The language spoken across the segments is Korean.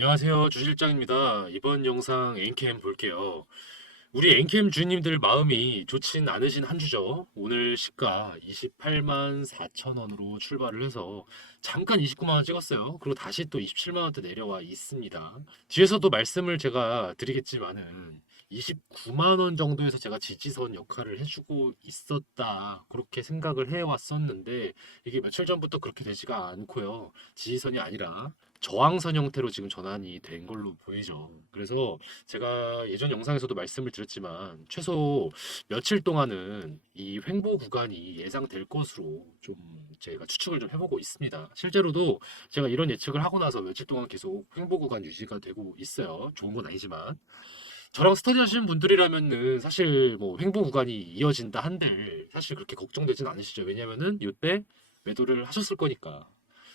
안녕하세요. 주실장입니다. 이번 영상 엔캠 볼게요. 우리 엔캠 주님들 마음이 좋진 않으신 한 주죠. 오늘 시가 28만 4천 원으로 출발을 해서 잠깐 29만 원 찍었어요. 그리고 다시 또 27만 원대 내려와 있습니다. 뒤에서도 말씀을 제가 드리겠지만은 29만 원 정도에서 제가 지지선 역할을 해주고 있었다. 그렇게 생각을 해왔었는데 이게 며칠 전부터 그렇게 되지가 않고요. 지지선이 아니라 저항선 형태로 지금 전환이 된 걸로 보이죠. 그래서 제가 예전 영상에서도 말씀을 드렸지만 최소 며칠 동안은 이 횡보 구간이 예상될 것으로 좀 제가 추측을 좀 해보고 있습니다. 실제로도 제가 이런 예측을 하고 나서 며칠 동안 계속 횡보 구간 유지가 되고 있어요. 좋은 건 아니지만 저랑 스터디 하시는 분들이라면은 사실 뭐 횡보 구간이 이어진다 한들 사실 그렇게 걱정되진 않으시죠. 왜냐면은 이때 매도를 하셨을 거니까.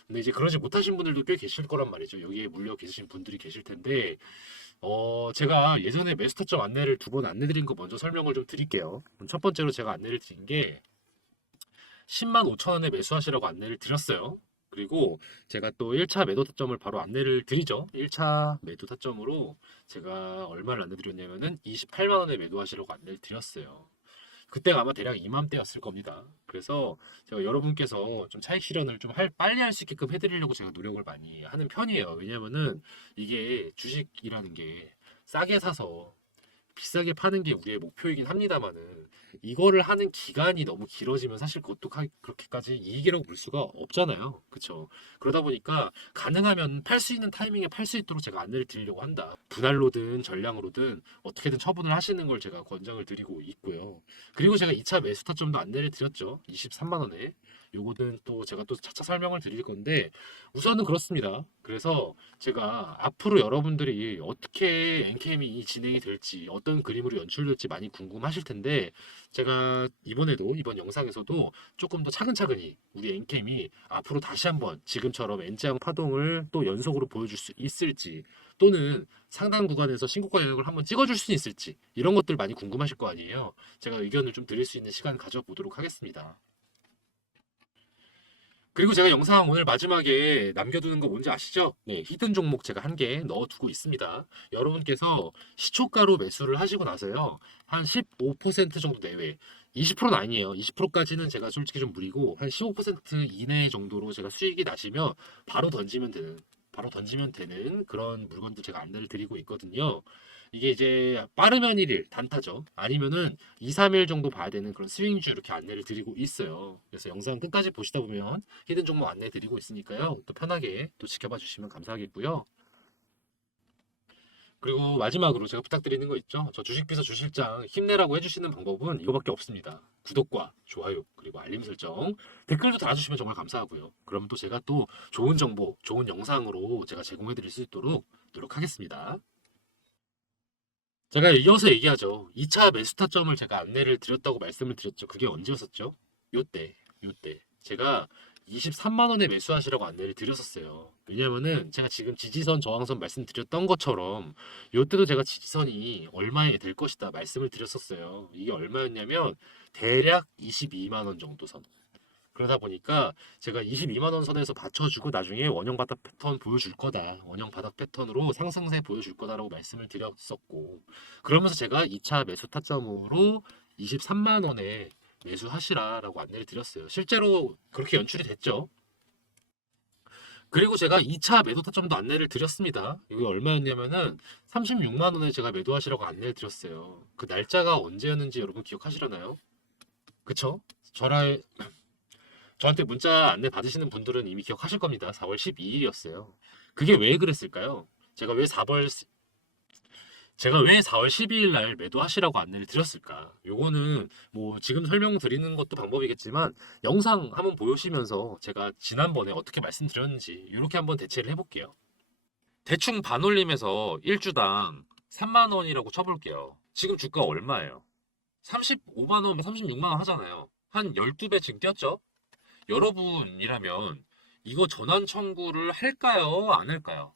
근데 이제 그러지 못하신 분들도 꽤 계실 거란 말이죠. 여기에 물려 계신 분들이 계실 텐데, 제가 예전에 매수타점 안내를 두 번 안내드린 거 먼저 설명을 좀 드릴게요. 첫 번째로 제가 안내를 드린 게 10만 5천 원에 매수하시라고 안내를 드렸어요. 그리고 제가 또 1차 매도 타점을 바로 안내를 드리죠. 1차 매도 타점으로 제가 얼마를 안내드렸냐면은 28만 원에 매도하시라고 안내를 드렸어요. 그때가 아마 대략 이맘때였을 겁니다. 그래서 제가 여러분께서 좀 차익 실현을 좀 빨리 할 수 있게끔 해드리려고 제가 노력을 많이 하는 편이에요. 왜냐면은 이게 주식이라는 게 싸게 사서 비싸게 파는 게 우리의 목표이긴 합니다만은 이거를 하는 기간이 너무 길어지면 사실 그것도 그렇게까지 이익이라고 볼 수가 없잖아요. 그쵸? 그러다 보니까 가능하면 팔 수 있는 타이밍에 팔 수 있도록 제가 안내를 드리려고 한다. 분할로든 전량으로든 어떻게든 처분을 하시는 걸 제가 권장을 드리고 있고요. 그리고 제가 2차 매수 타점도 안내를 드렸죠. 23만 원에. 요거는 또 제가 또 차차 설명을 드릴 건데 우선은 그렇습니다. 그래서 제가 앞으로 여러분들이 어떻게 엔캠이 진행이 될지 어떤 그림으로 연출될지 많이 궁금하실 텐데 제가 이번에도 이번 영상에서도 조금 더 차근차근히 우리 엔캠이 앞으로 다시 한번 지금처럼 N자형 파동을 또 연속으로 보여줄 수 있을지 또는 상당 구간에서 신고가 영역을 한번 찍어줄 수 있을지 이런 것들 많이 궁금하실 거 아니에요. 제가 의견을 좀 드릴 수 있는 시간 가져보도록 하겠습니다. 그리고 제가 영상 오늘 마지막에 남겨두는 거 뭔지 아시죠? 네, 히든 종목 제가 한 개 넣어두고 있습니다. 여러분께서 시초가로 매수를 하시고 나서요, 한 15% 정도 내외, 20%는 아니에요. 20%까지는 제가 솔직히 좀 무리고, 한 15% 이내 정도로 제가 수익이 나시면 바로 던지면 되는 그런 물건도 제가 안내를 드리고 있거든요. 이게 이제 빠르면 1일 단타죠. 아니면은 2, 3일 정도 봐야 되는 그런 스윙주 이렇게 안내를 드리고 있어요. 그래서 영상 끝까지 보시다 보면 히든 종목 안내 드리고 있으니까요. 또 편하게 또 지켜봐 주시면 감사하겠고요. 그리고 마지막으로 제가 부탁드리는 거 있죠? 저 주식비서 주실장 힘내라고 해주시는 방법은 이거밖에 없습니다. 구독과 좋아요 그리고 알림 설정 댓글도 달아주시면 정말 감사하고요. 그럼 또 제가 또 좋은 정보, 좋은 영상으로 제가 제공해 드릴 수 있도록 노력하겠습니다. 제가 이어서 얘기하죠. 2차 매수 타점을 제가 안내를 드렸다고 말씀을 드렸죠. 그게 언제였었죠? 요때, 요때. 제가 23만 원에 매수하시라고 안내를 드렸었어요. 왜냐면은 제가 지금 지지선, 저항선 말씀드렸던 것처럼 요때도 제가 지지선이 얼마에 될 것이다 말씀을 드렸었어요. 이게 얼마였냐면 대략 22만 원 정도 선. 그러다 보니까 제가 22만 원 선에서 받쳐주고 나중에 원형 바닥 패턴 보여줄 거다. 원형 바닥 패턴으로 상승세 보여줄 거다라고 말씀을 드렸었고 그러면서 제가 2차 매수 타점으로 23만 원에 매수하시라라고 안내를 드렸어요. 실제로 그렇게 연출이 됐죠. 그리고 제가 2차 매도 타점도 안내를 드렸습니다. 이게 얼마였냐면은 36만 원에 제가 매도하시라고 안내를 드렸어요. 그 날짜가 언제였는지 여러분 기억하시려나요? 그쵸? 저한테 문자 안내 받으시는 분들은 이미 기억하실 겁니다. 4월 12일이었어요. 그게 왜 그랬을까요? 제가 왜 4월 제가 왜 4월 12일 날 매도하시라고 안내를 드렸을까? 요거는 뭐 지금 설명드리는 것도 방법이겠지만 영상 한번 보시면서 제가 지난번에 어떻게 말씀드렸는지 이렇게 한번 대체를 해볼게요. 대충 반올림에서 1주당 3만 원이라고 쳐볼게요. 지금 주가 얼마예요? 35만 원, 36만 원 하잖아요. 한 12배 지금 뛰었죠? 여러분이라면 이거 전환 청구를 할까요? 안 할까요?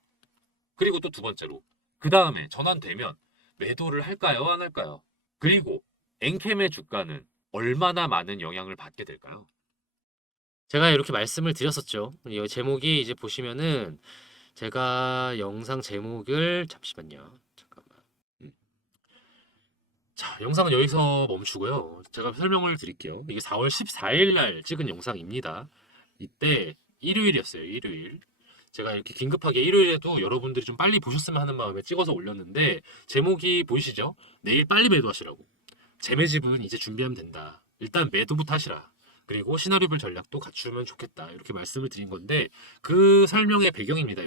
그리고 또 두 번째로 그 다음에 전환되면 매도를 할까요? 안 할까요? 그리고 엔캠의 주가는 얼마나 많은 영향을 받게 될까요? 제가 이렇게 말씀을 드렸었죠. 이 제목이 이제 보시면은 제가 영상 제목을 잠시만요. 잠깐만. 음. 자, 영상은 여기서 멈추고요. 제가 설명을 드릴게요. 이게 4월 14일 날 찍은 영상입니다. 이때 일요일이었어요. 일요일. 제가 이렇게 긴급하게 일요일에도 여러분들이 좀 빨리 보셨으면 하는 마음에 찍어서 올렸는데 제목이 보이시죠? 내일 빨리 매도하시라고. 재매집은 이제 준비하면 된다. 일단 매도부터 하시라. 그리고 시나리오별 전략도 갖추면 좋겠다. 이렇게 말씀을 드린 건데 그 설명의 배경입니다.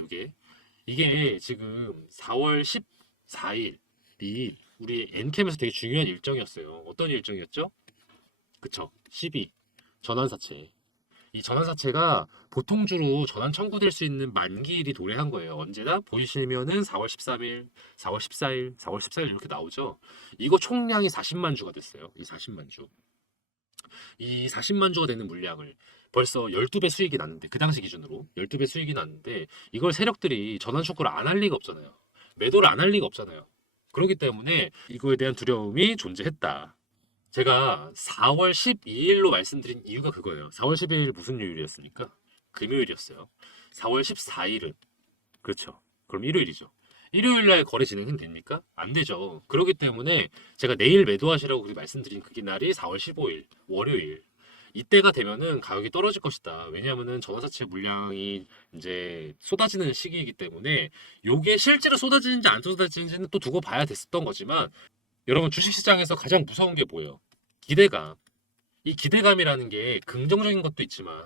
이게 지금 4월 14일이 우리 엔캠에서 되게 중요한 일정이었어요. 어떤 일정이었죠? 그쵸? 12 전환사채. 이 전환사채가 보통주로 전환 청구될 수 있는 만기일이 도래한 거예요. 언제나 보이시면은 4월 13일, 4월 14일, 4월 14일 이렇게 나오죠. 이거 총량이 40만 주가 됐어요. 이 40만 주. 이 40만 주가 되는 물량을 벌써 12배 수익이 났는데 그 당시 기준으로 12배 수익이 났는데 이걸 세력들이 전환 청구를 안 할 리가 없잖아요. 매도를 안 할 리가 없잖아요. 그렇기 때문에 이거에 대한 두려움이 존재했다. 제가 4월 12일로 말씀드린 이유가 그거예요. 4월 12일 무슨 요일이었습니까? 금요일이었어요. 4월 14일은 그렇죠. 그럼 일요일이죠. 일요일 날 거래 진행은 됩니까? 안 되죠. 그렇기 때문에 제가 내일 매도하시라고 그렇게 말씀드린 그 날이 4월 15일 월요일. 이때가 되면은 가격이 떨어질 것이다. 왜냐하면은 전환사채 물량이 이제 쏟아지는 시기이기 때문에 요게 실제로 쏟아지는지 안 쏟아지는지는 또 두고 봐야 됐었던 거지만 여러분 주식시장에서 가장 무서운 게 뭐예요? 기대감. 이 기대감이라는 게 긍정적인 것도 있지만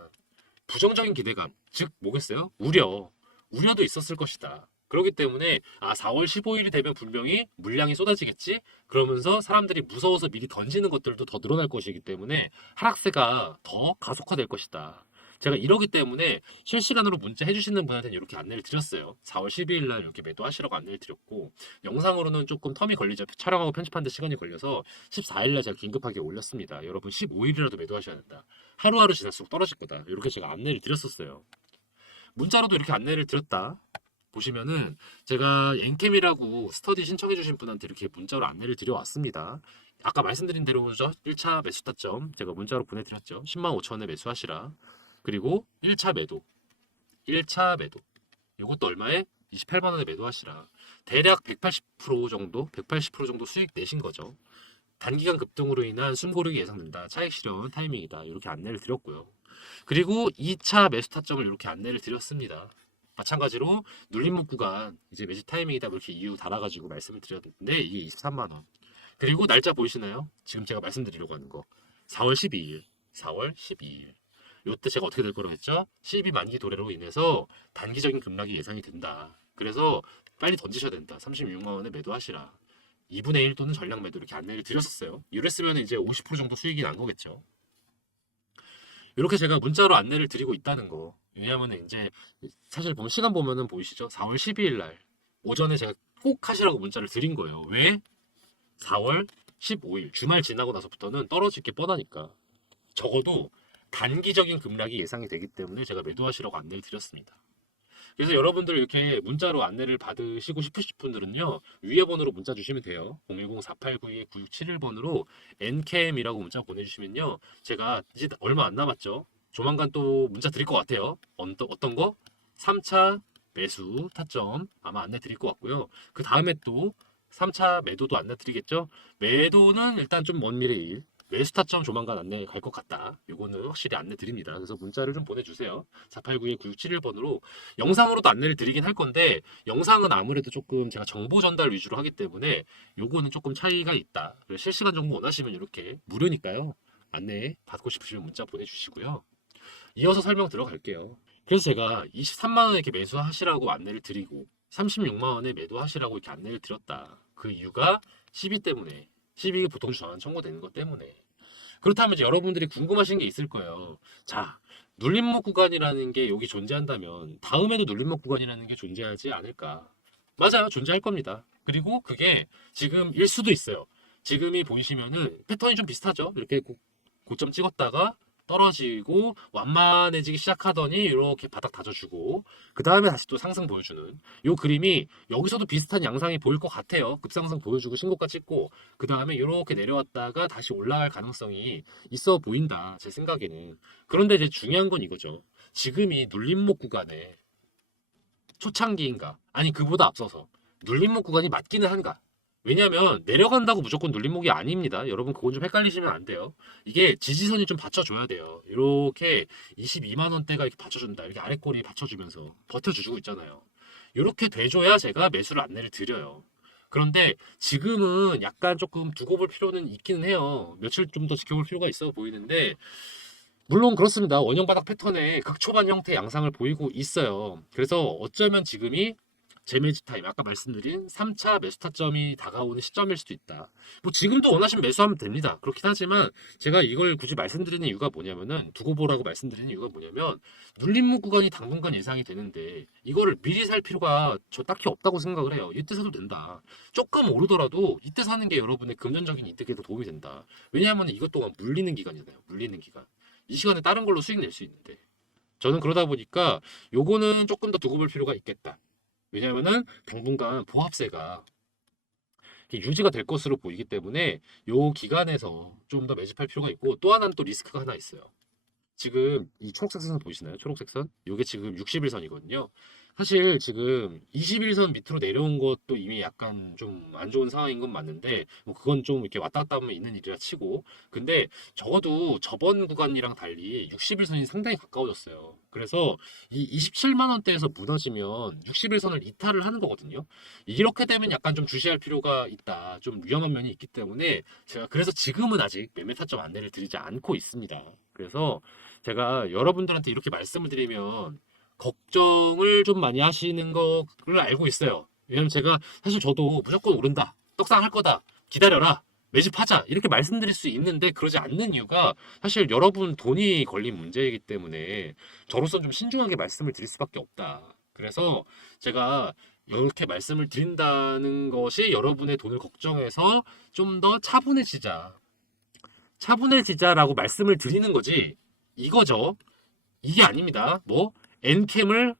부정적인 기대감, 즉 뭐겠어요? 우려도 있었을 것이다. 그렇기 때문에 4월 15일이 되면 분명히 물량이 쏟아지겠지? 그러면서 사람들이 무서워서 미리 던지는 것들도 더 늘어날 것이기 때문에 하락세가 더 가속화될 것이다. 제가 이러기 때문에 실시간으로 문자 해주시는 분한테는 이렇게 안내를 드렸어요. 4월 12일 날 이렇게 매도하시라고 안내를 드렸고 영상으로는 조금 텀이 걸리죠. 촬영하고 편집하는데 시간이 걸려서 14일 날 제가 긴급하게 올렸습니다. 여러분 15일이라도 매도하셔야 된다. 하루하루 지날수록 떨어질 거다. 이렇게 제가 안내를 드렸었어요. 문자로도 이렇게 안내를 드렸다. 보시면은 제가 엔캠이라고 스터디 신청해 주신 분한테 이렇게 문자로 안내를 드려왔습니다. 아까 말씀드린 대로죠. 1차 매수 타점 제가 문자로 보내드렸죠. 10만 5천원에 매수하시라. 그리고 1차 매도 1차 매도 이것도 얼마에? 28만 원에 매도하시라. 대략 180% 정도 180% 정도 수익 내신 거죠. 단기간 급등으로 인한 숨고르기 예상된다. 차익 실현 타이밍이다. 이렇게 안내를 드렸고요. 그리고 2차 매수 타점을 이렇게 안내를 드렸습니다. 마찬가지로 눌림목 구간 이제 매집 타이밍이다 이렇게 이유 달아가지고 말씀을 드렸는데 이게 23만 원. 그리고 날짜 보이시나요? 지금 제가 말씀드리려고 하는 거 4월 12일 4월 12일 요때 제가 어떻게 될 거라고 했죠? 12 만기 도래로 인해서 단기적인 급락이 예상이 된다. 그래서 빨리 던지셔야 된다. 36만 원에 매도하시라. 2분의 1 또는 전량 매도 이렇게 안내를 드렸었어요. 이랬으면 이제 50% 정도 수익이 난 거겠죠. 이렇게 제가 문자로 안내를 드리고 있다는 거. 왜냐하면 이제 사실 보면 시간 보면은 보이시죠? 4월 12일 날 오전에 제가 꼭 하시라고 문자를 드린 거예요. 왜? 4월 15일 주말 지나고 나서부터는 떨어질 게 뻔하니까 적어도 단기적인 급락이 예상이 되기 때문에 제가 매도하시라고 안내를 드렸습니다. 그래서 여러분들 이렇게 문자로 안내를 받으시고 싶으신 분들은요 위에 번호로 문자 주시면 돼요. 010-4892-9671번으로 NKM이라고 문자 보내주시면요 제가 이제 얼마 안 남았죠. 조만간 또 문자 드릴 것 같아요. 어떤 거? 3차 매수 타점 아마 안내 드릴 것 같고요. 그 다음에 또 3차 매도도 안내 드리겠죠. 매도는 일단 좀 먼 미래일 매수 타점 조만간 안내 갈 것 같다. 요거는 확실히 안내 드립니다. 그래서 문자를 좀 보내주세요. 489-9671번으로 영상으로도 안내를 드리긴 할 건데 영상은 아무래도 조금 제가 정보 전달 위주로 하기 때문에 요거는 조금 차이가 있다. 실시간 정보 원하시면 이렇게 무료니까요. 안내 받고 싶으시면 문자 보내주시고요. 이어서 설명 들어갈게요. 그래서 제가 23만 원에 이렇게 매수하시라고 안내를 드리고 36만 원에 매도하시라고 이렇게 안내를 드렸다. 그 이유가 12 때문에 12가 보통 전환 청구되는 것 때문에. 그렇다면 이제 여러분들이 궁금하신 게 있을 거예요. 자, 눌림목 구간이라는 게 여기 존재한다면 다음에도 눌림목 구간이라는 게 존재하지 않을까? 맞아요, 존재할 겁니다. 그리고 그게 지금일 수도 있어요. 지금이 보시면은 패턴이 좀 비슷하죠. 이렇게 고점 찍었다가 떨어지고 완만해지기 시작하더니 이렇게 바닥 다져주고 그 다음에 다시 또 상승 보여주는 요 그림이 여기서도 비슷한 양상이 보일 것 같아요. 급상승 보여주고 신고가 찍고 그 다음에 이렇게 내려왔다가 다시 올라갈 가능성이 있어 보인다. 제 생각에는. 그런데 이제 중요한 건 이거죠. 지금이 눌림목 구간에 초창기인가? 아니 그보다 앞서서 눌림목 구간이 맞기는 한가? 왜냐면 내려간다고 무조건 눌림목이 아닙니다. 여러분 그건 좀 헷갈리시면 안 돼요. 이게 지지선이 좀 받쳐줘야 돼요. 이렇게 22만 원대가 이렇게 받쳐준다. 이렇게 아랫꼬리 받쳐주면서 버텨주고 있잖아요. 이렇게 돼줘야 제가 매수를 안내를 드려요. 그런데 지금은 약간 조금 두고 볼 필요는 있기는 해요. 며칠 좀 더 지켜볼 필요가 있어 보이는데 물론 그렇습니다. 원형 바닥 패턴의 극초반 형태 양상을 보이고 있어요. 그래서 어쩌면 지금이 제 매집 타임, 아까 말씀드린 3차 매수 타점이 다가오는 시점일 수도 있다. 뭐 지금도 원하시면 매수하면 됩니다. 그렇긴 하지만 제가 이걸 굳이 말씀드리는 이유가 뭐냐면은 두고 보라고 말씀드리는 이유가 뭐냐면 눌림목 구간이 당분간 예상이 되는데 이거를 미리 살 필요가 저 딱히 없다고 생각을 해요. 이때 사도 된다. 조금 오르더라도 이때 사는 게 여러분의 금전적인 이득에도 도움이 된다. 왜냐하면 이것 또한 물리는 기간이잖아요. 물리는 기간. 이 시간에 다른 걸로 수익 낼 수 있는데 저는 그러다 보니까 요거는 조금 더 두고 볼 필요가 있겠다. 왜냐하면은 당분간 보합세가 유지가 될 것으로 보이기 때문에 요 기간에서 좀 더 매집할 필요가 있고 또 하나는 또 리스크가 하나 있어요. 지금 이 초록색 선 보이시나요? 초록색 선? 요게 지금 60일선이거든요. 사실 지금 21선 밑으로 내려온 것도 이미 약간 좀 안 좋은 상황인 건 맞는데 뭐 그건 좀 이렇게 왔다 갔다 하면 있는 일이라 치고 근데 적어도 저번 구간이랑 달리 60일선이 상당히 가까워졌어요. 그래서 이 27만 원대에서 무너지면 60일선을 이탈을 하는 거거든요. 이렇게 되면 약간 좀 주시할 필요가 있다. 좀 위험한 면이 있기 때문에 제가 그래서 지금은 아직 매매 타점 안내를 드리지 않고 있습니다. 그래서 제가 여러분들한테 이렇게 말씀을 드리면 걱정을 좀 많이 하시는 거를 알고 있어요. 왜냐면 제가 사실 저도 무조건 오른다, 떡상할 거다, 기다려라, 매집하자 이렇게 말씀드릴 수 있는데 그러지 않는 이유가 사실 여러분 돈이 걸린 문제이기 때문에 저로서 좀 신중하게 말씀을 드릴 수밖에 없다. 그래서 제가 이렇게 말씀을 드린다는 것이 여러분의 돈을 걱정해서 좀 더 차분해지자. 차분해지자라고 말씀을 드리는 거지. 이거죠. 이게 아닙니다. 뭐 엔캠을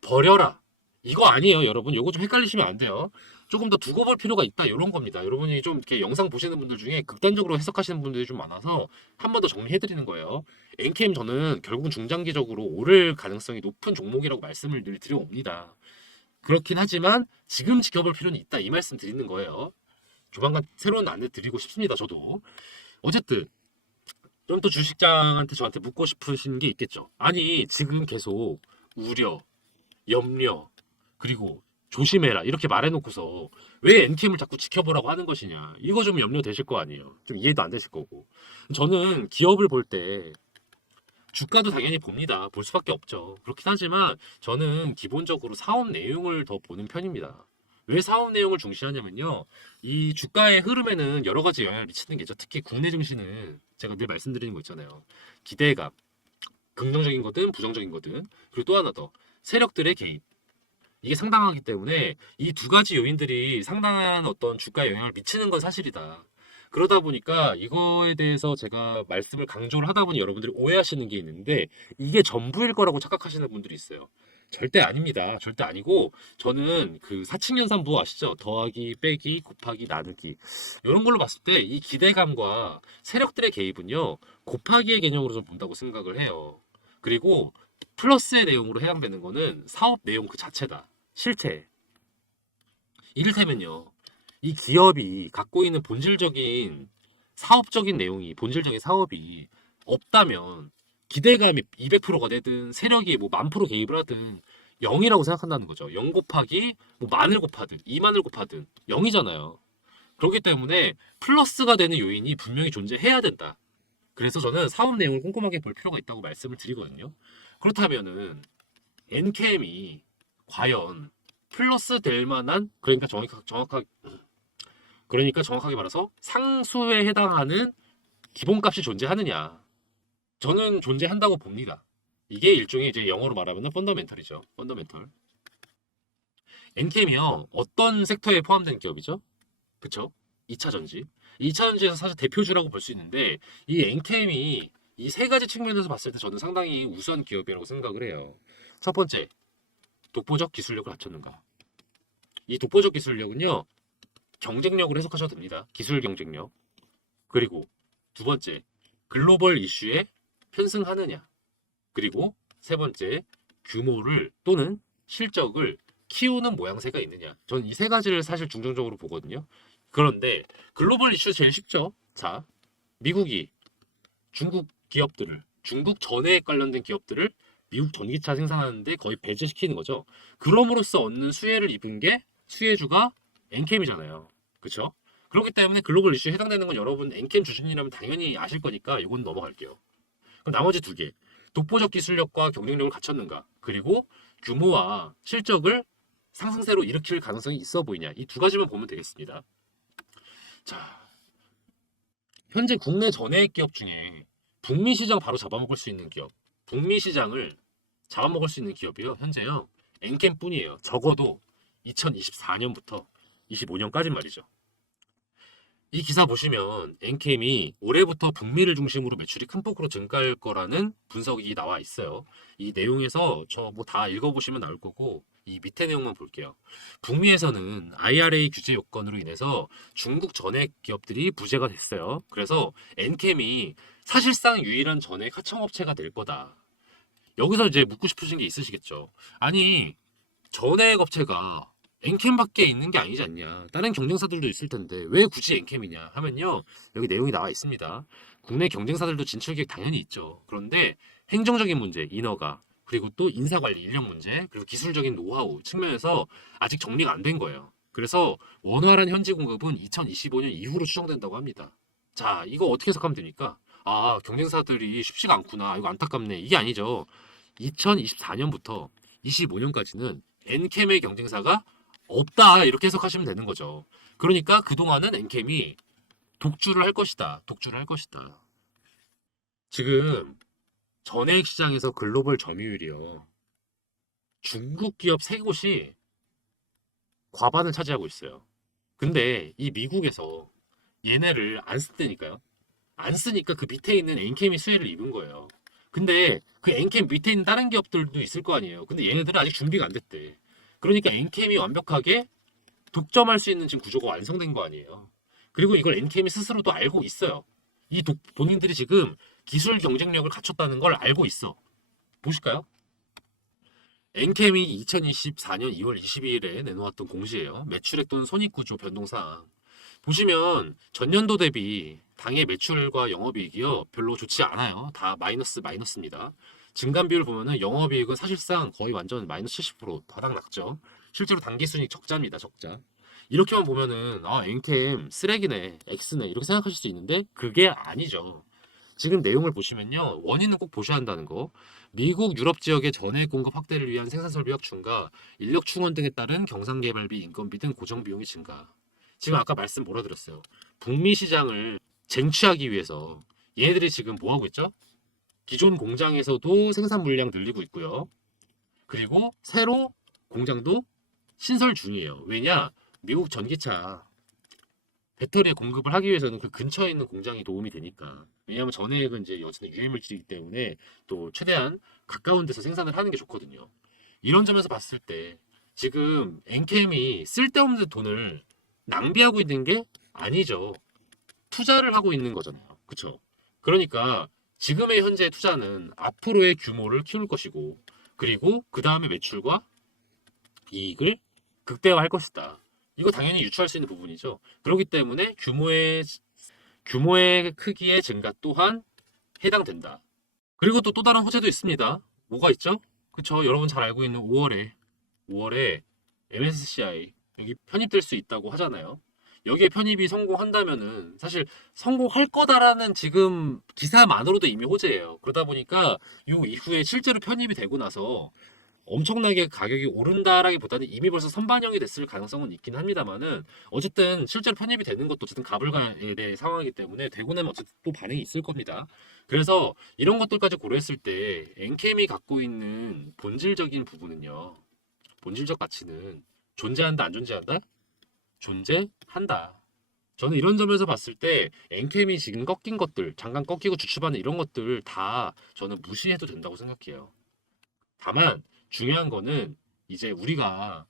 버려라. 이거 아니에요, 여러분. 요거 좀 헷갈리시면 안 돼요. 조금 더 두고 볼 필요가 있다. 이런 겁니다. 여러분이 좀 이렇게 영상 보시는 분들 중에 극단적으로 해석하시는 분들이 좀 많아서 한 번 더 정리해 드리는 거예요. 엔캠 저는 결국은 중장기적으로 오를 가능성이 높은 종목이라고 말씀을 늘 드려옵니다. 그렇긴 하지만 지금 지켜볼 필요는 있다. 이 말씀 드리는 거예요. 조만간 새로운 안내 드리고 싶습니다. 저도. 어쨌든 좀 또 주식장한테 저한테 묻고 싶으신 게 있겠죠. 아니 지금 계속 우려, 염려, 그리고 조심해라 이렇게 말해놓고서 왜 NTM을 자꾸 지켜보라고 하는 것이냐. 이거 좀 염려되실 거 아니에요. 좀 이해도 안 되실 거고. 저는 기업을 볼 때 주가도 당연히 봅니다. 볼 수밖에 없죠. 그렇긴 하지만 저는 기본적으로 사업 내용을 더 보는 편입니다. 왜 사업 내용을 중시하냐면요. 이 주가의 흐름에는 여러 가지 영향을 미치는 게죠. 특히 국내 증시는 제가 늘 말씀드리는 거 있잖아요. 기대감, 긍정적인 거든 부정적인 거든 그리고 또 하나 더 세력들의 개입. 이게 상당하기 때문에 이 두 가지 요인들이 상당한 어떤 주가에 영향을 미치는 건 사실이다. 그러다 보니까 이거에 대해서 제가 말씀을 강조를 하다 보니 여러분들이 오해하시는 게 있는데 이게 전부일 거라고 착각하시는 분들이 있어요. 절대 아닙니다. 절대 아니고 저는 그 사칙연산부 아시죠? 더하기, 빼기, 곱하기, 나누기 이런 걸로 봤을 때 이 기대감과 세력들의 개입은요 곱하기의 개념으로 좀 본다고 생각을 해요. 그리고 플러스의 내용으로 해당되는 거는 사업 내용 그 자체다. 실체. 이를테면요. 이 기업이 갖고 있는 본질적인 사업적인 내용이 본질적인 사업이 없다면 기대감이 200%가 되든 세력이 뭐 10,000% 개입을 하든 0이라고 생각한다는 거죠. 0 곱하기 뭐 만을 곱하든 2만을 곱하든 0이잖아요. 그렇기 때문에 플러스가 되는 요인이 분명히 존재해야 된다. 그래서 저는 사업 내용을 꼼꼼하게 볼 필요가 있다고 말씀을 드리거든요. 그렇다면은 NKM이 과연 플러스 될 만한 그러니까 정확하게 말해서 상수에 해당하는 기본값이 존재하느냐? 저는 존재한다고 봅니다. 이게 일종의 이제 영어로 말하면 펀더멘털이죠. 펀더멘털. NKM이요. 어떤 섹터에 포함된 기업이죠? 그쵸? 2차 전지. 2차 전지에서 사실 대표주라고 볼 수 있는데 이 NKM이 이 세 가지 측면에서 봤을 때 저는 상당히 우수한 기업이라고 생각을 해요. 첫 번째, 독보적 기술력을 갖췄는가? 이 독보적 기술력은요. 경쟁력을 해석하셔도 됩니다. 기술 경쟁력. 그리고 두 번째, 글로벌 이슈에 편승하느냐. 그리고 세 번째, 규모를 또는 실적을 키우는 모양새가 있느냐. 전 이 세 가지를 사실 중점적으로 보거든요. 그런데 글로벌 이슈 제일 쉽죠. 자, 미국이 중국 기업들을, 중국 전해에 관련된 기업들을 미국 전기차 생산하는데 거의 배제시키는 거죠. 그럼으로써 얻는 수혜를 입은 게 수혜주가 엔캠이잖아요. 그렇죠? 그렇기 때문에 글로벌 이슈에 해당되는 건 여러분 엔캠 주신이라면 당연히 아실 거니까 이건 넘어갈게요. 그럼 나머지 두 개. 독보적 기술력과 경쟁력을 갖췄는가? 그리고 규모와 실적을 상승세로 일으킬 가능성이 있어 보이냐? 이 두 가지만 보면 되겠습니다. 자, 현재 국내 전해액 기업 중에 북미 시장 바로 잡아먹을 수 있는 기업, 북미 시장을 잡아먹을 수 있는 기업이요. 현재요. 엔캠뿐이에요. 적어도 2024년부터 25년까지 말이죠. 이 기사 보시면 엔캠이 올해부터 북미를 중심으로 매출이 큰 폭으로 증가할 거라는 분석이 나와 있어요. 이 내용에서 저 뭐 다 읽어보시면 나올 거고 이 밑에 내용만 볼게요. 북미에서는 IRA 규제 요건으로 인해서 중국 전액 기업들이 부재가 됐어요. 그래서 엔캠이 사실상 유일한 전액 하청업체가 될 거다. 여기서 이제 묻고 싶으신 게 있으시겠죠. 아니 전액 업체가 엔캠밖에 있는 게 아니지 않냐. 다른 경쟁사들도 있을 텐데 왜 굳이 엔캠이냐 하면요. 여기 내용이 나와 있습니다. 국내 경쟁사들도 진출 계획 당연히 있죠. 그런데 행정적인 문제, 인허가, 그리고 또 인사관리, 인력 문제, 그리고 기술적인 노하우 측면에서 아직 정리가 안 된 거예요. 그래서 원활한 현지 공급은 2025년 이후로 추정된다고 합니다. 자, 이거 어떻게 해석하면 됩니까? 아, 경쟁사들이 쉽지가 않구나. 이거 안타깝네. 이게 아니죠. 2024년부터 25년까지는 엔캠의 경쟁사가 없다 이렇게 해석하시면 되는 거죠. 그러니까 그동안은 엔캠이 독주를 할 것이다. 독주를 할 것이다. 지금 전해액 시장에서 글로벌 점유율이요. 중국 기업 3곳이 과반을 차지하고 있어요. 근데 이 미국에서 얘네를 안 쓴다니까요. 안 쓰니까 그 밑에 있는 엔캠이 수혜를 입은 거예요. 근데 그 엔캠 밑에 있는 다른 기업들도 있을 거 아니에요. 근데 얘네들은 아직 준비가 안 됐대. 그러니까 엔캠이 완벽하게 독점할 수 있는 지금 구조가 완성된 거 아니에요. 그리고 이걸 엔캠이 스스로도 알고 있어요. 본인들이 지금 기술 경쟁력을 갖췄다는 걸 알고 있어. 보실까요? 엔캠이 2024년 2월 22일에 내놓았던 공시예요. 매출액 또는 손익구조 변동사항. 보시면 전년도 대비 당해 매출과 영업이익이요 별로 좋지 않아요. 다 마이너스입니다. 증감 비율 보면은 영업이익은 사실상 거의 완전 마이너스 70% 바닥 났죠. 실제로 당기순이익 적자입니다. 적자. 이렇게만 보면은 아 엔캠 쓰레기네, X네 이렇게 생각하실 수 있는데 그게 아니죠. 지금 내용을 보시면요 원인은 꼭 보셔야 한다는 거. 미국, 유럽 지역의 전해 공급 확대를 위한 생산 설비 확충과 인력 충원 등에 따른 경상 개발비, 인건비 등 고정 비용이 증가. 지금 아까 말씀 뭐라 드렸어요. 북미 시장을 쟁취하기 위해서 얘네들이 지금 뭐 하고 있죠? 기존 공장에서도 생산 물량 늘리고 있고요. 그리고 새로 공장도 신설 중이에요. 왜냐? 미국 전기차 배터리에 공급을 하기 위해서는 그 근처에 있는 공장이 도움이 되니까. 왜냐하면 전해액은 이제 여전히 유해물질이기 때문에 또 최대한 가까운 데서 생산을 하는 게 좋거든요. 이런 점에서 봤을 때 지금 엔캠이 쓸데없는 돈을 낭비하고 있는 게 아니죠. 투자를 하고 있는 거잖아요. 그쵸? 그러니까 지금의 현재 투자는 앞으로의 규모를 키울 것이고 그리고 그 다음에 매출과 이익을 극대화할 것이다. 이거 당연히 유추할 수 있는 부분이죠. 그렇기 때문에 규모의 크기의 증가 또한 해당된다. 그리고 또 다른 호재도 있습니다. 뭐가 있죠? 그쵸? 여러분 잘 알고 있는 5월에 MSCI 여기 편입될 수 있다고 하잖아요. 여기에 편입이 성공한다면은 사실 성공할 거다라는 지금 기사만으로도 이미 호재예요. 그러다 보니까 이 이후에 실제로 편입이 되고 나서 엄청나게 가격이 오른다라기보다는 이미 벌써 선반영이 됐을 가능성은 있긴 합니다만은 어쨌든 실제로 편입이 되는 것도 어쨌든 가불가의 상황이기 때문에 되고 나면 어쨌든 또 반응이 있을 겁니다. 그래서 이런 것들까지 고려했을 때 엔캠이 갖고 있는 본질적인 부분은요. 본질적 가치는 존재한다 안 존재한다? 존재한다. 저는 이런 점에서 봤을 때 엔캠이 지금 꺾인 것들, 잠깐 꺾이고 주춤하는 이런 것들 다 저는 무시해도 된다고 생각해요. 다만 중요한 거는 이제 우리가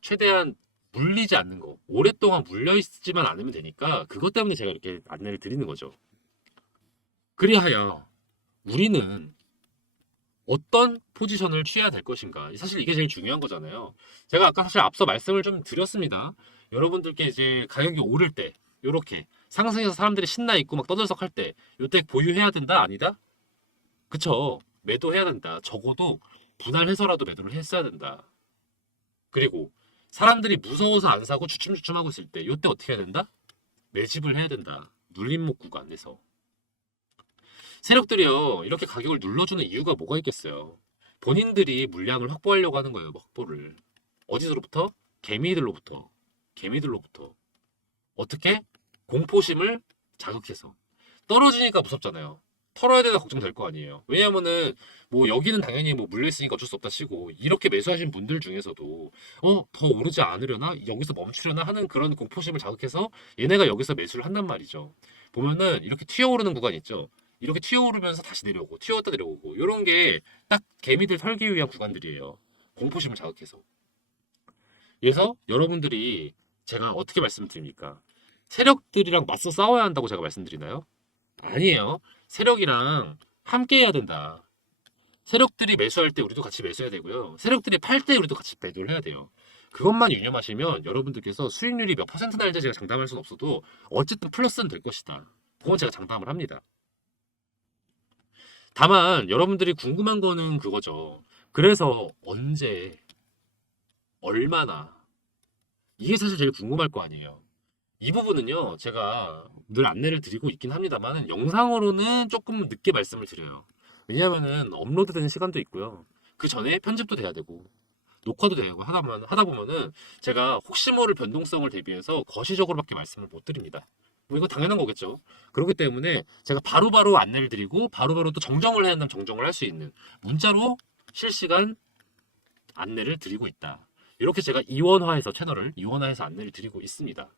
최대한 물리지 않는 거, 오랫동안 물려 있지만 않으면 되니까 그것 때문에 제가 이렇게 안내를 드리는 거죠. 그리하여 우리는 어떤 포지션을 취해야 될 것인가. 사실 이게 제일 중요한 거잖아요. 제가 아까 사실 앞서 말씀을 좀 드렸습니다. 여러분들께 이제 가격이 오를 때, 요렇게 상승해서 사람들이 신나 있고 막 떠들썩할 때, 요때 보유해야 된다? 아니다? 그쵸. 매도해야 된다. 적어도 분할해서라도 매도를 했어야 된다. 그리고 사람들이 무서워서 안 사고 주춤주춤하고 있을 때, 요때 어떻게 해야 된다? 매집을 해야 된다. 눌림목 구간에서. 세력들이요, 이렇게 가격을 눌러주는 이유가 뭐가 있겠어요? 본인들이 물량을 확보하려고 하는 거예요, 확보를. 어디서로부터? 개미들로부터. 개미들로부터. 어떻게? 공포심을 자극해서. 떨어지니까 무섭잖아요. 털어야 되나 걱정될 거 아니에요. 왜냐면은, 뭐, 여기는 당연히 뭐 물려있으니까 어쩔 수 없다 치고, 이렇게 매수하신 분들 중에서도, 더 오르지 않으려나? 여기서 멈추려나? 하는 그런 공포심을 자극해서 얘네가 여기서 매수를 한단 말이죠. 보면은, 이렇게 튀어오르는 구간 있죠? 이렇게 튀어오르면서 다시 내려오고, 튀어왔다 내려오고, 이런 게 딱 개미들 털기 위한 구간들이에요. 공포심을 자극해서. 그래서 여러분들이 제가 어떻게 말씀드립니까? 세력들이랑 맞서 싸워야 한다고 제가 말씀드리나요? 아니에요. 세력이랑 함께 해야 된다. 세력들이 매수할 때 우리도 같이 매수해야 되고요. 세력들이 팔 때 우리도 같이 매도를 해야 돼요. 그것만 유념하시면 여러분들께서 수익률이 몇 퍼센트 날지 제가 장담할 수는 없어도 어쨌든 플러스는 될 것이다. 그건 제가 장담을 합니다. 다만 여러분들이 궁금한 거는 그거죠. 그래서 언제, 얼마나, 이게 사실 제일 궁금할 거 아니에요. 이 부분은요, 제가 늘 안내를 드리고 있긴 합니다만, 영상으로는 조금 늦게 말씀을 드려요. 왜냐면은 업로드되는 시간도 있고요. 그 전에 편집도 돼야 되고, 녹화도 되고 하다 보면은 제가 혹시 모를 변동성을 대비해서 거시적으로밖에 말씀을 못 드립니다. 뭐 이거 당연한 거겠죠. 그렇기 때문에 제가 바로바로 안내를 드리고, 바로바로 또 정정을 해야 한다면 정정을 할 수 있는 문자로 실시간 안내를 드리고 있다. 이렇게 제가 이원화해서 채널을 이원화해서 안내를 드리고 있습니다.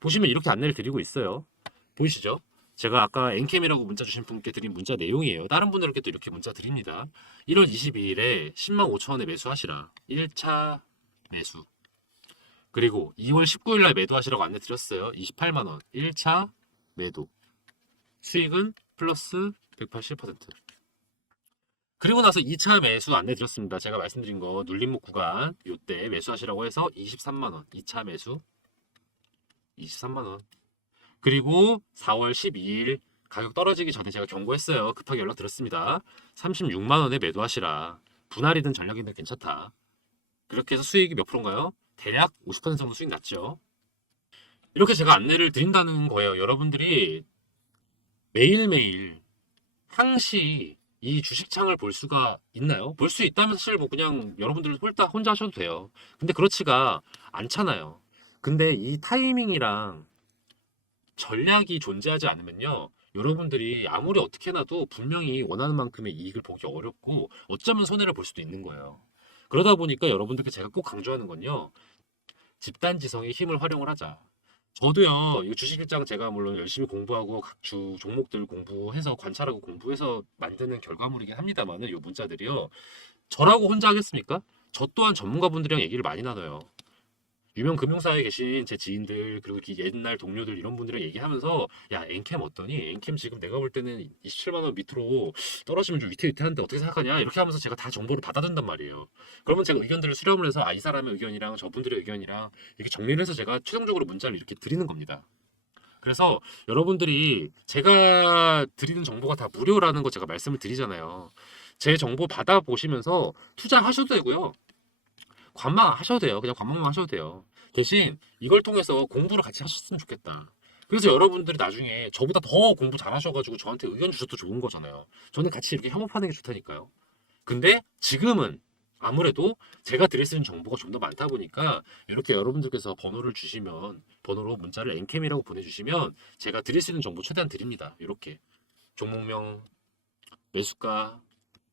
보시면 이렇게 안내를 드리고 있어요. 보이시죠? 제가 아까 엔캠이라고 문자 주신 분께 드린 문자 내용이에요. 다른 분들께도 이렇게 문자 드립니다. 1월 22일에 10만 5천 원에 매수하시라. 1차 매수. 그리고 2월 19일 날 매도하시라고 안내 드렸어요. 28만 원. 1차 매도. 수익은 플러스 180%. 그리고 나서 2차 매수 안내 드렸습니다. 제가 말씀드린 거 눌림목 구간 요때 매수하시라고 해서 23만 원. 2차 매수 23만 원. 그리고 4월 12일 가격 떨어지기 전에 제가 경고했어요. 급하게 연락 드렸습니다. 36만 원에 매도하시라. 분할이든 전략이든 괜찮다. 그렇게 해서 수익이 몇 프로인가요? 대략 50% 정도 수익 났죠. 이렇게 제가 안내를 드린다는 거예요. 여러분들이 매일매일 항시 이 주식창을 볼 수가 있나요? 볼 수 있다면 사실 뭐 그냥 여러분들 혼자 하셔도 돼요. 근데 그렇지가 않잖아요. 근데 이 타이밍이랑 전략이 존재하지 않으면요. 여러분들이 아무리 어떻게 해놔도 분명히 원하는 만큼의 이익을 보기 어렵고 어쩌면 손해를 볼 수도 있는 거예요. 그러다 보니까 여러분들께 제가 꼭 강조하는 건요. 집단지성의 힘을 활용을 하자. 저도요, 이 주식일장 제가 물론 열심히 공부하고 각 주 종목들 공부해서 관찰하고 공부해서 만드는 결과물이긴 합니다만은 이 문자들이요. 저라고 혼자 하겠습니까? 저 또한 전문가분들이랑 얘기를 많이 나눠요. 유명 금융사에 계신 제 지인들 그리고 옛날 동료들 이런 분들이랑 얘기하면서 야 엔캠 어떠니? 엔캠 지금 내가 볼 때는 27만 원 밑으로 떨어지면 좀 위태위태한데 어떻게 생각하냐? 이렇게 하면서 제가 다 정보를 받아준단 말이에요. 그러면 제가 의견들을 수렴을 해서 이 사람의 의견이랑 저분들의 의견이랑 이렇게 정리를 해서 제가 최종적으로 문자를 이렇게 드리는 겁니다. 그래서 여러분들이 제가 드리는 정보가 다 무료라는 거 제가 말씀을 드리잖아요. 제 정보 받아보시면서 투자하셔도 되고요. 관망하셔도 돼요. 그냥 관망만 하셔도 돼요. 대신 이걸 통해서 공부를 같이 하셨으면 좋겠다. 그래서 여러분들이 나중에 저보다 더 공부 잘하셔가지고 저한테 의견 주셔도 좋은 거잖아요. 저는 같이 이렇게 협업하는 게 좋다니까요. 근데 지금은 아무래도 제가 드릴 수 있는 정보가 좀 더 많다 보니까 이렇게 여러분들께서 번호를 주시면 번호로 문자를 엔캠이라고 보내주시면 제가 드릴 수 있는 정보 최대한 드립니다. 이렇게 종목명, 매수가,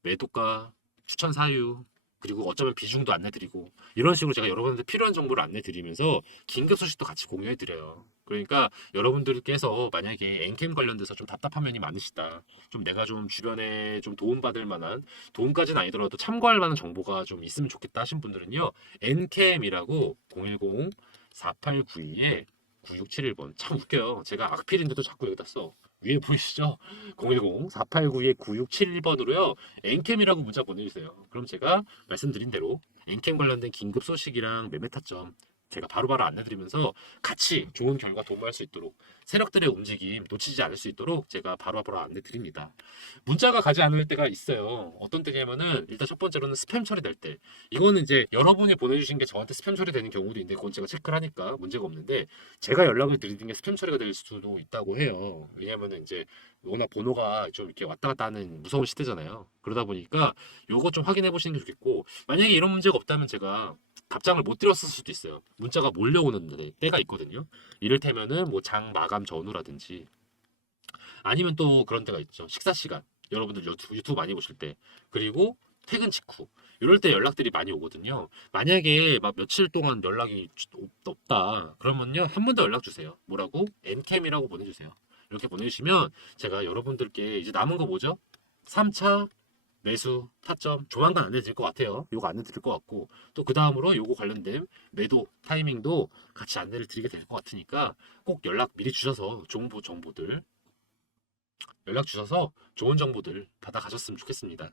매도가, 추천 사유, 그리고 어쩌면 비중도 안내드리고 이런 식으로 제가 여러분한테 필요한 정보를 안내드리면서 긴급 소식도 같이 공유해드려요. 그러니까 여러분들께서 만약에 엔캠 관련돼서 좀 답답한 면이 많으시다. 좀 내가 좀 주변에 좀 도움받을 만한 도움까지는 아니더라도 참고할 만한 정보가 좀 있으면 좋겠다 하신 분들은요. 엔캠이라고 010-4892에 9671번 참 웃겨요. 제가 악필인데도 자꾸 여기다 써. 위에 보이시죠? 010-489-9671번으로요. 엔캠이라고 문자 보내주세요. 그럼 제가 말씀드린 대로 엔캠 관련된 긴급 소식이랑 매매 타점 제가 바로바로 안내드리면서 같이 좋은 결과 도모할 수 있도록 세력들의 움직임 놓치지 않을 수 있도록 제가 바로바로 안내드립니다. 문자가 가지 않을 때가 있어요. 어떤 때냐면은 일단 첫 번째로는 스팸 처리될 때. 이거는 이제 여러분이 보내주신 게 저한테 스팸 처리되는 경우도 있는데 그건 제가 체크를 하니까 문제가 없는데 제가 연락을 드리는 게 스팸 처리가 될 수도 있다고 해요. 왜냐면은 이제 워낙 번호가 좀 이렇게 왔다 갔다 하는 무서운 시대잖아요. 그러다 보니까 요거 좀 확인해 보시는 게 좋겠고 만약에 이런 문제가 없다면 제가 답장을 못 드렸을 수도 있어요. 문자가 몰려오는 때가 있거든요. 이를테면은 뭐 장 마감 전후라든지 아니면 또 그런 때가 있죠. 식사 시간. 여러분들 유튜브 많이 보실 때. 그리고 퇴근 직후. 이럴 때 연락들이 많이 오거든요. 만약에 막 며칠 동안 연락이 없다. 그러면요. 한 번 더 연락 주세요. 뭐라고? 엔캠이라고 보내주세요. 이렇게 보내주시면 제가 여러분들께 이제 남은 거 뭐죠? 3차 매수 타점 조만간 안내드릴 것 같아요. 요거 안내드릴 것 같고 또 그 다음으로 요거 관련된 매도 타이밍도 같이 안내를 드리게 될 것 같으니까 꼭 연락 미리 주셔서 정보들 연락 주셔서 좋은 정보들 받아 가셨으면 좋겠습니다.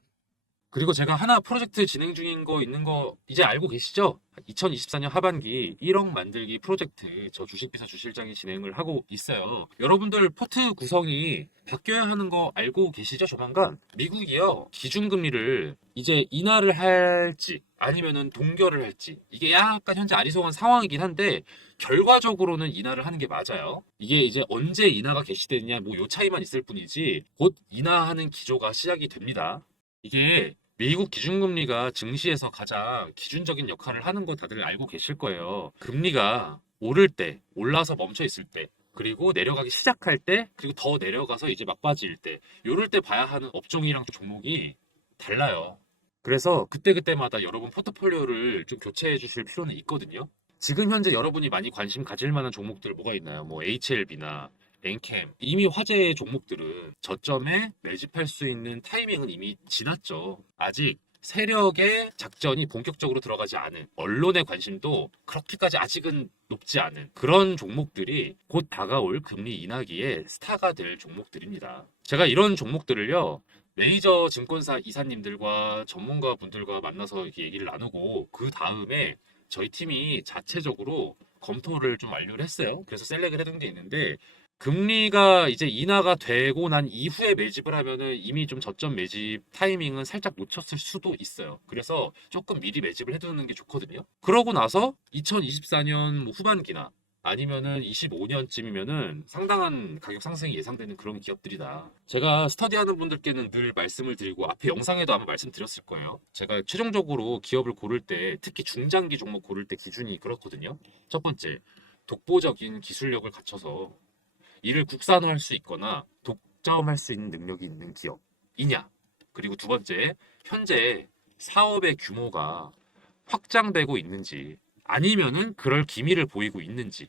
그리고 제가 하나 프로젝트 진행 중인 거 있는 거 이제 알고 계시죠? 2024년 하반기 1억 만들기 프로젝트 저 주식비서 주실장이 진행을 하고 있어요. 여러분들 포트 구성이 바뀌어야 하는 거 알고 계시죠? 조만간 미국이요 기준금리를 이제 인하를 할지 아니면은 동결을 할지 이게 약간 현재 아리송한 상황이긴 한데 결과적으로는 인하를 하는 게 맞아요. 이게 이제 언제 인하가 개시되느냐 뭐 요 차이만 있을 뿐이지 곧 인하하는 기조가 시작이 됩니다. 이게 미국 기준금리가 증시에서 가장 기준적인 역할을 하는 거 다들 알고 계실 거예요. 금리가 오를 때, 올라서 멈춰 있을 때, 그리고 내려가기 시작할 때, 그리고 더 내려가서 이제 막바지일 때, 요럴 때 봐야 하는 업종이랑 종목이 달라요. 그래서 그때그때마다 여러분 포트폴리오를 좀 교체해 주실 필요는 있거든요. 지금 현재 여러분이 많이 관심 가질 만한 종목들 뭐가 있나요? 뭐 HLB나 엔캠 이미 화제의 종목들은 저점에 매집할 수 있는 타이밍은 이미 지났죠. 아직 세력의 작전이 본격적으로 들어가지 않은 언론의 관심도 그렇게까지 아직은 높지 않은 그런 종목들이 곧 다가올 금리 인하기에 스타가 될 종목들입니다. 제가 이런 종목들을요. 메이저 증권사 이사님들과 전문가 분들과 만나서 이렇게 얘기를 나누고 그 다음에 저희 팀이 자체적으로 검토를 좀 완료를 했어요. 그래서 셀렉을 해둔 게 있는데 금리가 이제 인하가 되고 난 이후에 매집을 하면은 이미 좀 저점 매집 타이밍은 살짝 놓쳤을 수도 있어요. 그래서 조금 미리 매집을 해두는 게 좋거든요. 그러고 나서 2024년 후반기나 아니면은 25년쯤이면은 상당한 가격 상승이 예상되는 그런 기업들이다. 제가 스터디하는 분들께는 늘 말씀을 드리고 앞에 영상에도 아마 말씀드렸을 거예요. 제가 최종적으로 기업을 고를 때 특히 중장기 종목 고를 때 기준이 그렇거든요. 첫 번째, 독보적인 기술력을 갖춰서 이를 국산화할 수 있거나 독점할 수 있는 능력이 있는 기업이냐. 그리고 두 번째, 현재 사업의 규모가 확장되고 있는지 아니면은 그럴 기미를 보이고 있는지.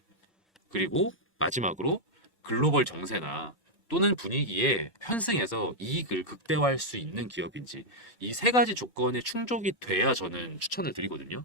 그리고 마지막으로 글로벌 정세나 또는 분위기에 편승해서 이익을 극대화할 수 있는 기업인지 이 세 가지 조건에 충족이 돼야 저는 추천을 드리거든요.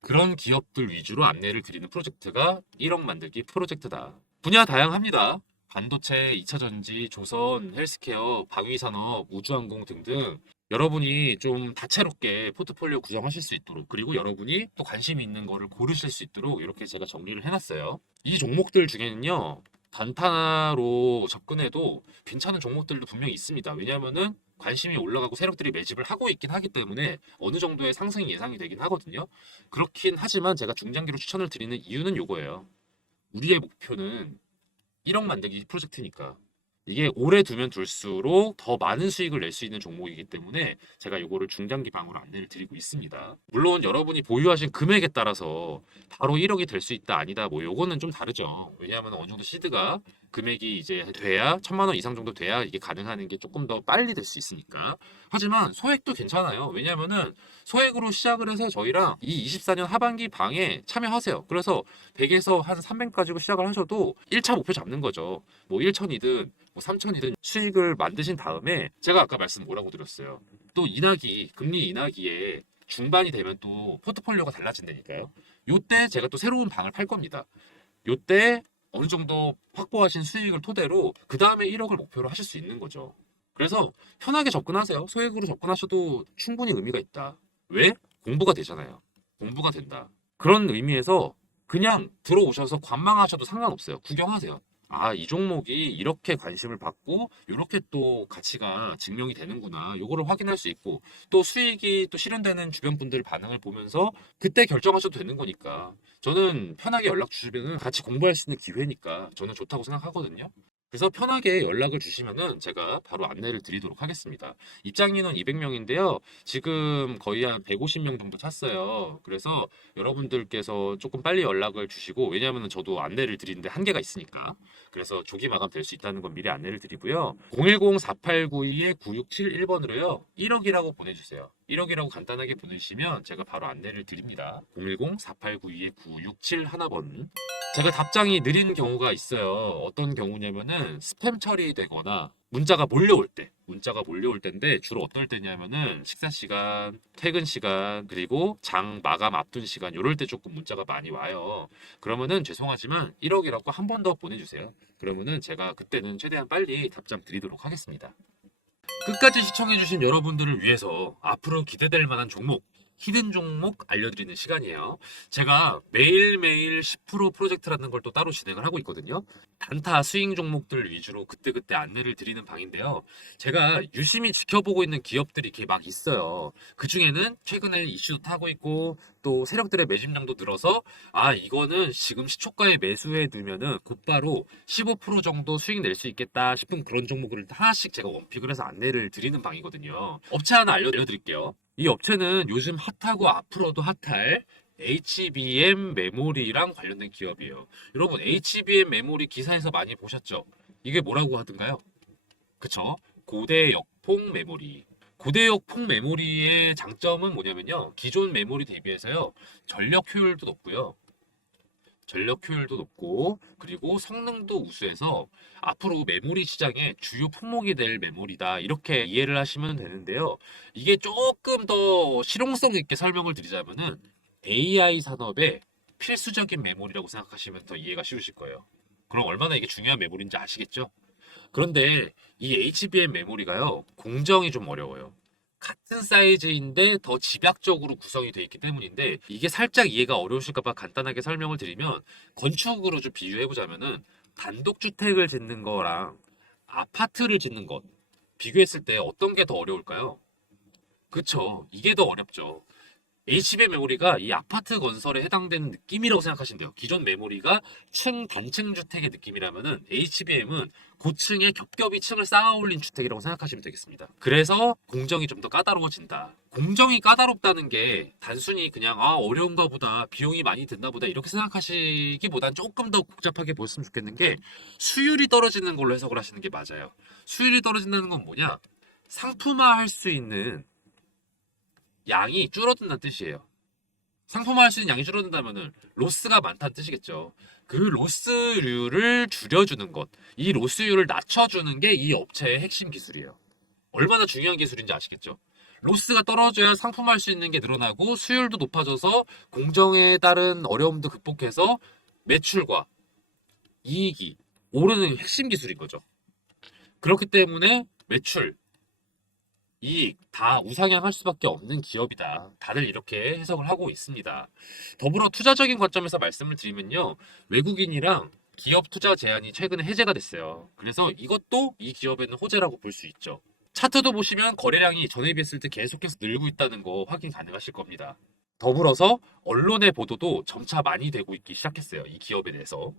그런 기업들 위주로 안내를 드리는 프로젝트가 1억 만들기 프로젝트다. 분야 다양합니다. 반도체, 2차전지, 조선, 헬스케어, 방위산업, 우주항공 등등 여러분이 좀 다채롭게 포트폴리오 구성하실 수 있도록 그리고 여러분이 또 관심 있는 거를 고르실 수 있도록 이렇게 제가 정리를 해놨어요. 이 종목들 중에는요. 단타로 접근해도 괜찮은 종목들도 분명히 있습니다. 왜냐하면은 관심이 올라가고 세력들이 매집을 하고 있긴 하기 때문에 어느 정도의 상승이 예상이 되긴 하거든요. 그렇긴 하지만 제가 중장기로 추천을 드리는 이유는 요거예요. 우리의 목표는 1억 만들기 프로젝트니까 이게 오래 두면 둘수록 더 많은 수익을 낼 수 있는 종목이기 때문에 제가 이거를 중장기 방으로 안내를 드리고 있습니다. 물론 여러분이 보유하신 금액에 따라서 바로 1억이 될 수 있다 아니다 뭐 요거는 좀 다르죠. 왜냐하면 어느 정도 시드가 금액이 이제 돼야 1,000만 원 이상 정도 돼야 이게 가능한 게 조금 더 빨리 될 수 있으니까. 하지만 소액도 괜찮아요. 왜냐하면은 소액으로 시작을 해서 저희랑 이 24년 하반기 방에 참여하세요. 그래서 100에서 한 300 가지고 시작을 하셔도 1차 목표 잡는 거죠. 뭐 1천이든 뭐 3천이든 수익을 만드신 다음에 제가 아까 말씀 뭐라고 드렸어요. 또 인하기, 금리 인하기에 중반이 되면 또 포트폴리오가 달라진다니까요. 요때 제가 또 새로운 방을 팔 겁니다. 요때 어느 정도 확보하신 수익을 토대로 그 다음에 1억을 목표로 하실 수 있는 거죠. 그래서 편하게 접근하세요. 소액으로 접근하셔도 충분히 의미가 있다. 왜? 공부가 되잖아요. 공부가 된다. 그런 의미에서 그냥 들어오셔서 관망하셔도 상관없어요. 구경하세요. 아, 이 종목이 이렇게 관심을 받고 이렇게 또 가치가 증명이 되는구나. 요거를 확인할 수 있고 또 수익이 또 실현되는 주변 분들 반응을 보면서 그때 결정하셔도 되는 거니까 저는 편하게 연락 주시면 같이 공부할 수 있는 기회니까 저는 좋다고 생각하거든요. 그래서 편하게 연락을 주시면은 제가 바로 안내를 드리도록 하겠습니다. 입장 인원 200명인데요. 지금 거의 한 150명 정도 찼어요. 그래서 여러분들께서 조금 빨리 연락을 주시고, 왜냐하면 저도 안내를 드리는데 한계가 있으니까. 그래서 조기 마감 될 수 있다는 건 미리 안내를 드리고요. 010-4892-9671번으로요. 1억이라고 보내주세요. 1억이라고 간단하게 보내주시면 제가 바로 안내를 드립니다. 010-4892-9671번. 제가 답장이 느린 경우가 있어요. 어떤 경우냐면은 스팸 처리되거나 문자가 몰려올 때인데 주로 어떨 때냐면은 식사 시간, 퇴근 시간, 그리고 장 마감 앞둔 시간 요럴 때 조금 문자가 많이 와요. 그러면은 죄송하지만 1억이라고 한 번 더 보내주세요. 그러면은 제가 그때는 최대한 빨리 답장 드리도록 하겠습니다. 끝까지 시청해주신 여러분들을 위해서 앞으로 기대될 만한 종목, 히든 종목 알려드리는 시간이에요. 제가 매일매일 10% 프로젝트라는 걸 또 따로 진행을 하고 있거든요. 단타 스윙 종목들 위주로 그때그때 안내를 드리는 방인데요. 제가 유심히 지켜보고 있는 기업들이 이렇게 막 있어요. 그 중에는 최근에 이슈도 타고 있고 또 세력들의 매집량도 늘어서 아, 이거는 지금 시초가에 매수해 두면은 곧바로 15% 정도 수익 낼 수 있겠다 싶은 그런 종목을 하나씩 제가 원픽을 해서 안내를 드리는 방이거든요. 업체 하나 알려드릴게요. 이 업체는 요즘 핫하고 앞으로도 핫할 HBM 메모리랑 관련된 기업이에요. 여러분, HBM 메모리 기사에서 많이 보셨죠? 이게 뭐라고 하던가요? 그쵸? 고대역폭 메모리. 고대역폭 메모리의 장점은 뭐냐면요. 기존 메모리 대비해서요. 전력 효율도 높고요. 그리고 성능도 우수해서 앞으로 메모리 시장의 주요 품목이 될 메모리다 이렇게 이해를 하시면 되는데요. 이게 조금 더 실용성 있게 설명을 드리자면은 AI 산업의 필수적인 메모리라고 생각하시면 더 이해가 쉬우실 거예요. 그럼 얼마나 이게 중요한 메모리인지 아시겠죠? 그런데 이 HBM 메모리가요, 공정이 좀 어려워요. 같은 사이즈인데 더 집약적으로 구성이 되어 있기 때문인데 이게 살짝 이해가 어려우실까봐 간단하게 설명을 드리면 건축으로 좀 비유해 보자면은 단독주택을 짓는 거랑 아파트를 짓는 것 비교했을 때 어떤 게 더 어려울까요? 그쵸. 이게 더 어렵죠. HBM 메모리가 이 아파트 건설에 해당되는 느낌이라고 생각하시면 돼요. 기존 메모리가 단층 주택의 느낌이라면은 HBM은 고층에 겹겹이 층을 쌓아 올린 주택이라고 생각하시면 되겠습니다. 그래서 공정이 좀 더 까다로워진다. 공정이 까다롭다는 게 단순히 그냥 아, 어려운가 보다, 비용이 많이 든다 보다 이렇게 생각하시기보단 조금 더 복잡하게 보셨으면 좋겠는 게 수율이 떨어지는 걸로 해석을 하시는 게 맞아요. 수율이 떨어진다는 건 뭐냐? 상품화할 수 있는 양이 줄어든다는 뜻이에요. 상품화할 수 있는 양이 줄어든다면은 로스가 많다는 뜻이겠죠. 그 로스율을 줄여주는 것, 이 로스율을 낮춰주는 게 이 업체의 핵심 기술이에요. 얼마나 중요한 기술인지 아시겠죠? 로스가 떨어져야 상품화할 수 있는 게 늘어나고 수율도 높아져서 공정에 따른 어려움도 극복해서 매출과 이익이 오르는 핵심 기술인 거죠. 그렇기 때문에 매출, 이익 다 우상향할 수밖에 없는 기업이다. 다들 이렇게 해석을 하고 있습니다. 더불어 투자적인 관점에서 말씀을 드리면요. 외국인이랑 기업 투자 제한이 최근에 해제가 됐어요. 그래서 이것도 이 기업에는 호재라고 볼 수 있죠. 차트도 보시면 거래량이 전에 비했을 때 계속해서 늘고 있다는 거 확인 가능하실 겁니다. 더불어서 언론의 보도도 점차 많이 되고 있기 시작했어요. 이 기업에 대해서.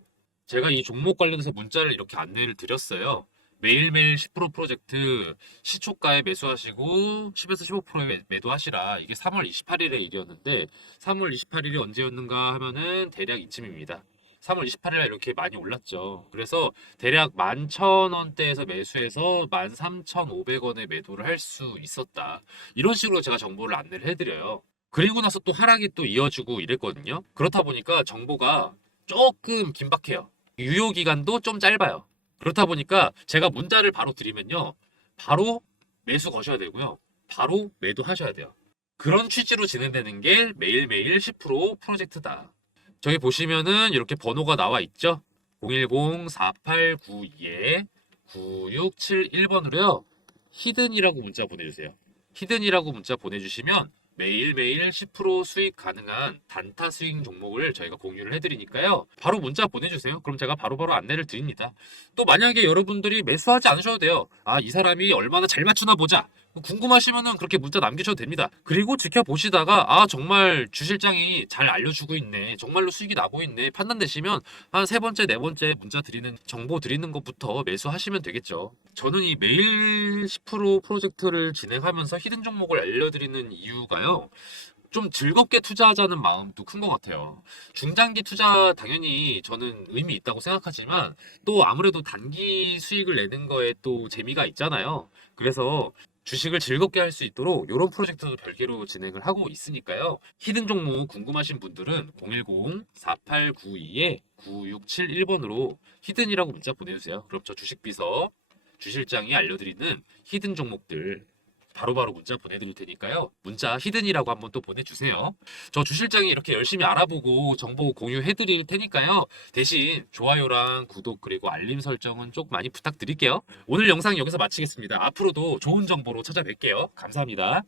제가 이 종목 관련해서 문자를 이렇게 안내를 드렸어요. 매일매일 10% 프로젝트 시초가에 매수하시고 10에서 15%에 매도하시라. 이게 3월 28일의 일이었는데 3월 28일이 언제였는가 하면은 대략 이쯤입니다. 3월 28일에 이렇게 많이 올랐죠. 그래서 대략 11,000원대에서 매수해서 13,500원에 매도를 할 수 있었다. 이런 식으로 제가 정보를 안내를 해드려요. 그리고 나서 또 하락이 또 이어지고 이랬거든요. 그렇다 보니까 정보가 조금 긴박해요. 유효 기간도 좀 짧아요. 그렇다 보니까 제가 문자를 바로 드리면요. 바로 매수 거셔야 되고요. 바로 매도하셔야 돼요. 그런 취지로 진행되는 게 매일매일 10% 프로젝트다. 저기 보시면은 이렇게 번호가 나와 있죠? 010-4892-9671번으로요. 히든이라고 문자 보내주세요. 히든이라고 문자 보내주시면 매일매일 10% 수익 가능한 단타 스윙 종목을 저희가 공유를 해드리니까요. 바로 문자 보내주세요. 그럼 제가 바로바로 안내를 드립니다. 또 만약에 여러분들이 매수하지 않으셔도 돼요. 아, 이 사람이 얼마나 잘 맞추나 보자. 궁금하시면은 그렇게 문자 남기셔도 됩니다. 그리고 지켜보시다가 아, 정말 주실장이 잘 알려주고 있네. 정말로 수익이 나고 있네. 판단되시면 한 세 번째, 네 번째 문자 드리는 정보 드리는 것부터 매수하시면 되겠죠. 저는 이 매일 10% 프로젝트를 진행하면서 히든 종목을 알려드리는 이유가요. 좀 즐겁게 투자하자는 마음도 큰 것 같아요. 중장기 투자 당연히 저는 의미 있다고 생각하지만 또 아무래도 단기 수익을 내는 거에 또 재미가 있잖아요. 그래서 주식을 즐겁게 할 수 있도록 이런 프로젝트도 별개로 진행을 하고 있으니까요. 히든 종목 궁금하신 분들은 010-4892-9671번으로 히든이라고 문자 보내주세요. 그럼 저 주식비서 주실장이 알려드리는 히든 종목들 바로바로 문자 보내드릴 테니까요. 문자 히든이라고 한번 또 보내주세요. 저 주실장이 이렇게 열심히 알아보고 정보 공유해드릴 테니까요. 대신 좋아요랑 구독 그리고 알림 설정은 좀 많이 부탁드릴게요. 오늘 영상 여기서 마치겠습니다. 앞으로도 좋은 정보로 찾아뵐게요. 감사합니다.